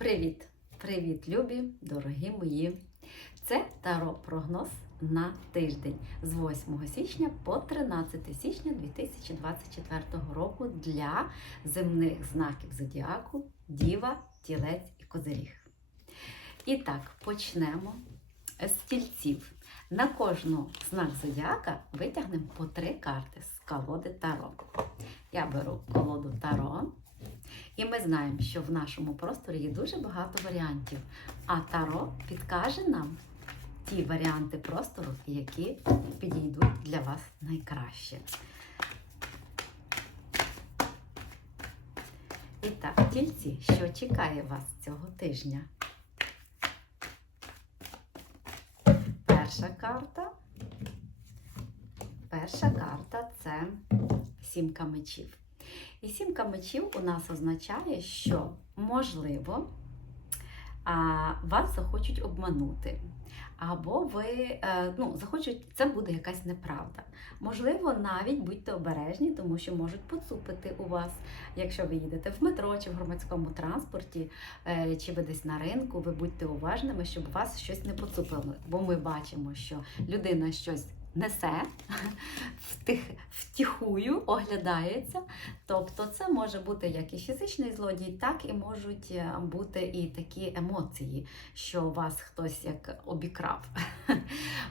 Привіт! Привіт, любі, дорогі мої! Це таро прогноз на тиждень з 8 січня по 13 січня 2024 року для земних знаків зодіаку Діва, Тілець і Козиріг. І так, почнемо з тільців. На кожну знак зодіака витягнемо по три карти з колоди Таро. Я беру колоду Таро. І ми знаємо, що в нашому просторі є дуже багато варіантів. А Таро підкаже нам ті варіанти простору, які підійдуть для вас найкраще. І так, тільці, що чекає вас цього тижня? Перша карта. Перша карта це сімка мечів. І сімка мечів у нас означає, що можливо вас захочуть обманути. Або ви е, ну, захочуть, це буде якась неправда. Можливо, навіть будьте обережні, тому що можуть поцупити у вас, якщо ви їдете в метро чи в громадському транспорті, е, чи ви десь на ринку, ви будьте уважними, щоб вас щось не поцупило. Бо ми бачимо, що людина щось несе, втих, втіхую, оглядається. Тобто це може бути як і фізичний злодій, так і можуть е, бути і такі емоції, що вас хтось як обікрав.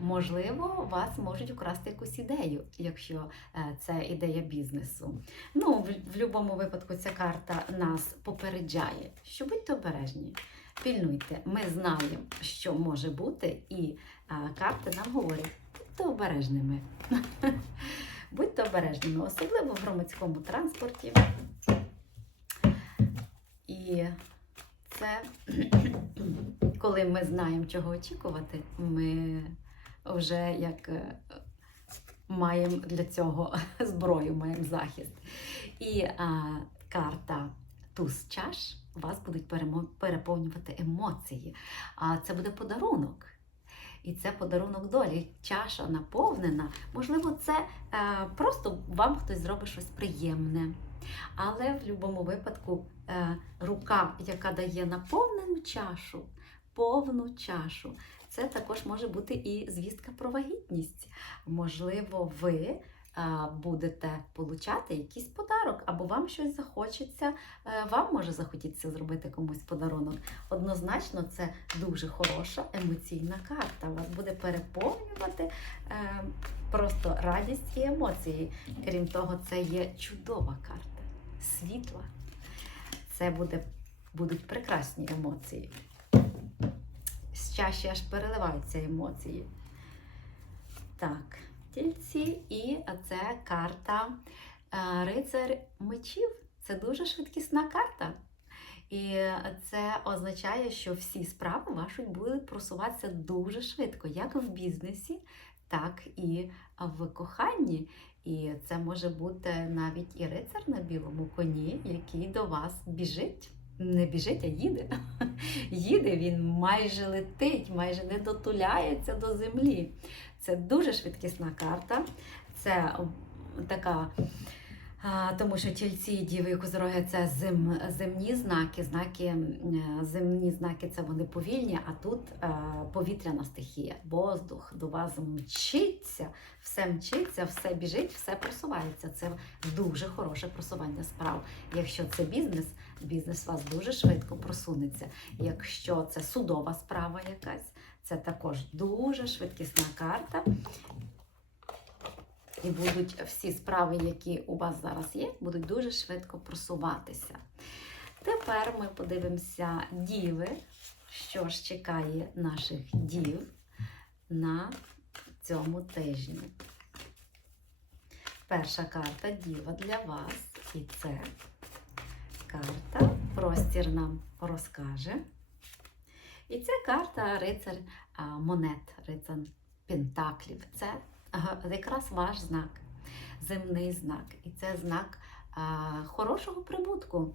Можливо, вас можуть украсти якусь ідею, якщо е, це ідея бізнесу. Ну, в, в будь-якому випадку ця карта нас попереджає, що будьте обережні. Пільнуйте, ми знаємо, що може бути, і а, карти нам говорять, будьте обережними. Будьте обережними, особливо в громадському транспорті. І це, коли ми знаємо, чого очікувати, ми вже як е, маємо для цього зброю, маємо захист. І а, карта туз чаш вас будуть переповнювати емоції. А це буде подарунок. І це подарунок долі. Чаша наповнена. Можливо, це е, просто вам хтось зробить щось приємне. Але в будь-якому випадку е, рука, яка дає наповнену чашу, повну чашу, це також може бути і звістка про вагітність. Можливо, ви будете получати якийсь подарок, або вам щось захочеться, е, вам може захотітися зробити комусь подарунок. Однозначно, це дуже хороша емоційна карта. Вас буде переповнювати е, просто радість і емоції. Крім того, це є чудова карта, світла. Це буде, будуть прекрасні емоції. З чаші аж переливаються емоції. Так, тільці, і це карта е, рицар мечів. Це дуже швидкісна карта. І це означає, що всі справи ваші будуть просуватися дуже швидко, як в бізнесі, так і в коханні. І це може бути навіть і рицар на білому коні, який до вас біжить. Не біжить, а їде. Їде, він майже летить, майже не дотуляється до землі. Це дуже швидкісна карта. Це така Тому що тільці, діви і козороги це зем, земні знаки, знаки, земні знаки це вони повільні, а тут е, повітряна стихія, воздух до вас мчиться, все мчиться, все біжить, все просувається. Це дуже хороше просування справ. Якщо це бізнес, бізнес у вас дуже швидко просунеться. Якщо це судова справа якась, це також дуже швидкісна карта. І будуть всі справи, які у вас зараз є, будуть дуже швидко просуватися. Тепер ми подивимося діви, що ж чекає наших дів на цьому тижні. Перша карта діва для вас. І це карта простір нам розкаже. І це карта рицар монет, рицар пентаклів. Це якраз ваш знак, земний знак. І це знак хорошого прибутку.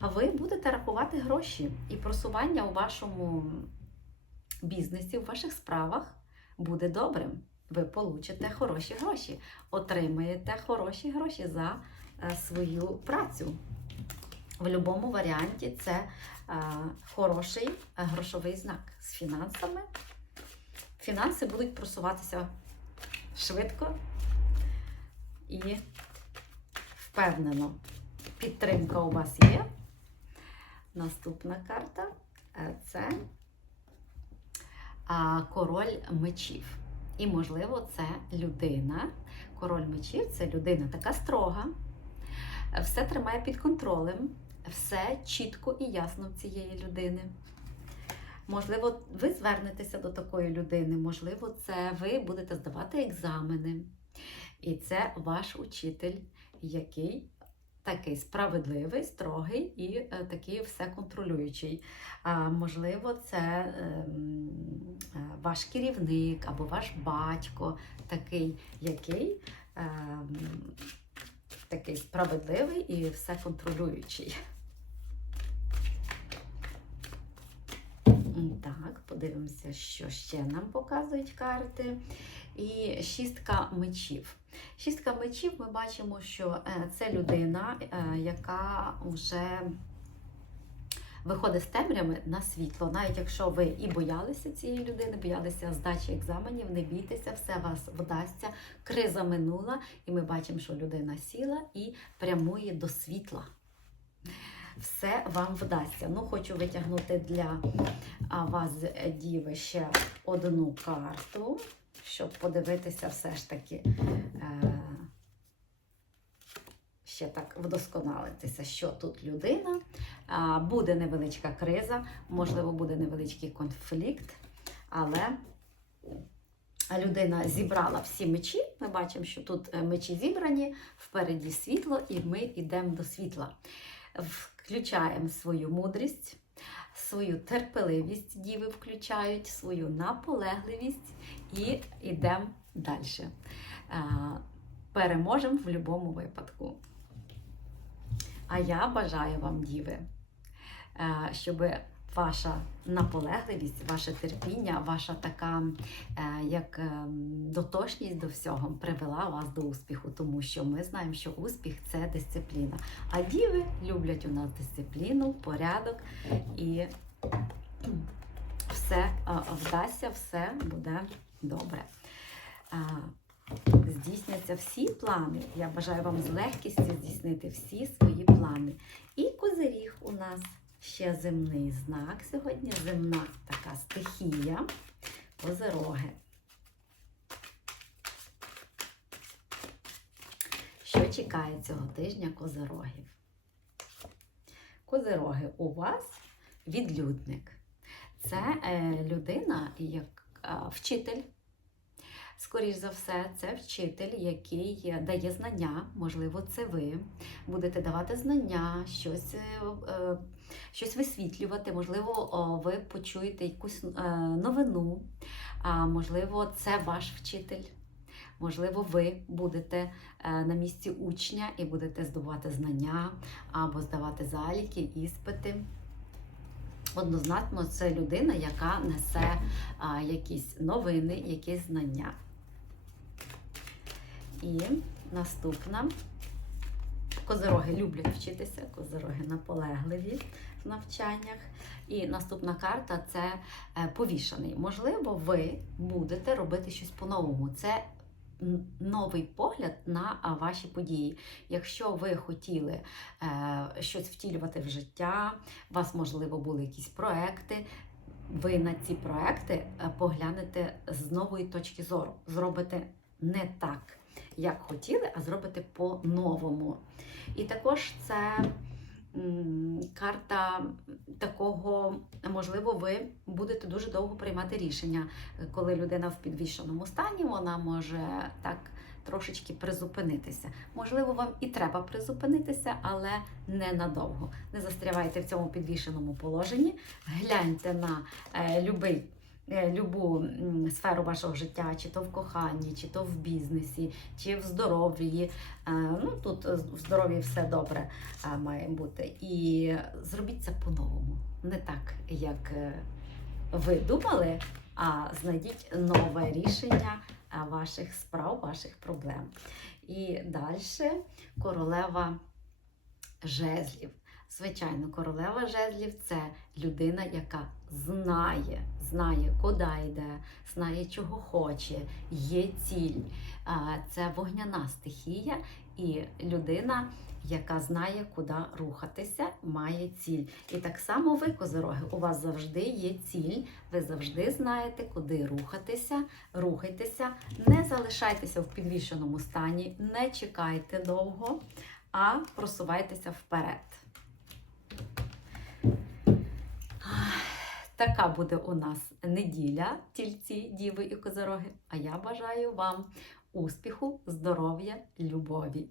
Ви будете рахувати гроші і просування у вашому бізнесі, у ваших справах буде добрим. Ви получите хороші гроші, отримаєте хороші гроші за е, свою працю. В будь-якому варіанті це е, хороший е, грошовий знак з фінансами. Фінанси будуть просуватися швидко і впевнено. Підтримка у вас є. Наступна карта е, це король мечів. І, можливо, це людина. Король мечів це людина така строга, все тримає під контролем, все чітко і ясно в цієї людини. Можливо, ви звернетеся до такої людини, можливо, це ви будете здавати екзамени. І це ваш учитель, який такий справедливий, строгий і е, такий все контролюючий. Можливо, це ем, е, ваш керівник або ваш батько, такий, який ем, такий справедливий і все контролюючий. Так, подивимося, що ще нам показують карти. І шістка мечів. Шістка мечів ми бачимо, що е, це людина, е, яка вже виходить з темряви на світло. Навіть якщо ви і боялися цієї людини, боялися здачі екзаменів, не бійтеся, все вас вдасться. Криза минула, і ми бачимо, що людина сіла і прямує до світла. Все вам вдасться. Ну, хочу витягнути для вас, е, діви, ще одну карту, щоб подивитися все ж таки. Е, ще так вдосконалитися, що тут людина. Буде невеличка криза, можливо, буде невеличкий конфлікт, але людина зібрала всі мечі. Ми бачимо, що тут е, мечі зібрані, впереді світло, і ми йдемо до світла. Включаємо свою мудрість, свою терпеливість, діви включають, свою наполегливість і йдемо далі. Переможемо в будь-якому випадку. А я бажаю вам, діви, е, щоб ваша наполегливість, ваше терпіння, ваша така е, як ем, дотошність до всього привела вас до успіху, тому що ми знаємо, що успіх це дисципліна. А діви люблять у нас дисципліну, порядок і все е, вдасться, все буде добре здійсняться всі плани. Я бажаю вам з легкістю здійснити всі свої плани. І козиріг у нас ще земний знак сьогодні. Земна така стихія, козироги. Що чекає цього тижня козирогів? Козироги у вас відлюдник. Це е, людина, як вчитель. Скоріш за все, це вчитель, який дає знання, можливо, це ви будете давати знання, щось е, е, щось висвітлювати, можливо, ви почуєте якусь е, новину, можливо, це ваш вчитель. Можливо, ви будете на місці учня і будете здобувати знання або здавати заліки, іспити. Однозначно, це людина, яка несе якісь новини, якісь знання. І наступна. Козироги люблять вчитися, козироги наполегливі в навчаннях. І наступна карта це е, повішаний. Можливо, ви будете робити щось по-новому. Це новий погляд на ваші події. Якщо ви хотіли е, щось втілювати в життя, у вас, можливо, були якісь проекти. Ви на ці проекти е, поглянете з нової точки зору, зробите не так як хотіли, а зробите по-новому. І також це карта такого, можливо, ви будете дуже довго приймати рішення. Коли людина в підвішеному стані, вона може так трошечки призупинитися. Можливо, вам і треба призупинитися, але не надовго. Не застрявайте в цьому підвішеному положенні, гляньте на е, любий любу сферу вашого життя, чи то в коханні, чи то в бізнесі, чи в здоров'ї. Е, ну, Тут е, в здоров'ї все добре має бути. І зробіть це по-новому. Не так, як ви думали, а знайдіть нове рішення ваших справ, ваших проблем. І далі королева жезлів. Звичайно, королева жезлів це людина, яка знає, знає, куди йде, знає, чого хоче, є ціль. Це вогняна стихія і людина, яка знає, куди рухатися, має ціль. І так само ви, козороги, у вас завжди є ціль, ви завжди знаєте, куди рухатися, рухайтеся, не залишайтеся в підвішеному стані, не чекайте довго, а просувайтеся вперед. Така буде у нас неділя, тільці, діви і козороги. А я бажаю вам успіху, здоров'я, любові.